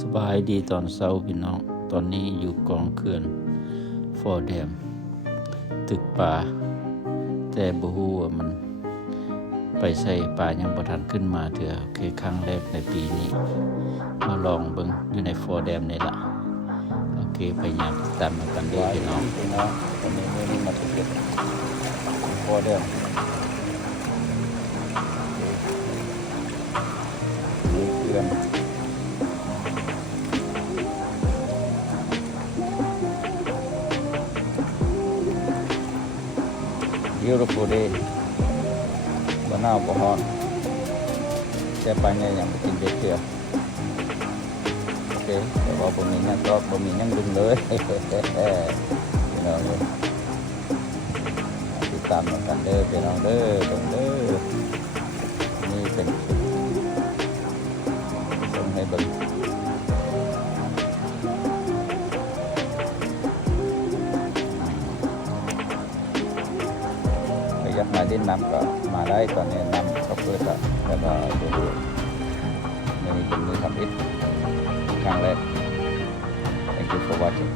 สบายดีตอนเช้าพี่น้องตอนนี้อยู่กองเขื่อนฟอร์แดมตึกป่าแต่บ่ฮู้ว่ามันไปใส่ป่ายังบ่ทันขึ้นมาเถื่อโอเคครั้งแรกในปีนี้มาลองเบิ่งอยู่ในฟอร์แดมนี่ล่ะโอเคพยายามติดตามกันเด้อพี่น้องตอนนี้มื้อนี้มาเก็บฟอร์แดมเขื่อนbeautiful day บ่หนาวบ่ร้อนแต่ไปเนี่ยยังบ่กินเด็ดเดียวโอเคแต่ว่าบ่มีหยังตอกบ่มีหยังดึงเลย พี่น้องติดตามกันเด้อพี่น้องเด้อเบิ่งเด้อนี่เป็นส่งให้เบิ่งอยากมาเล่นน้ำก็มาได้ตอนนี้น้ำก็เปิดแล้วก็ดูในนี้ยังมีทำอิฐครั้งแรก Thank you for watching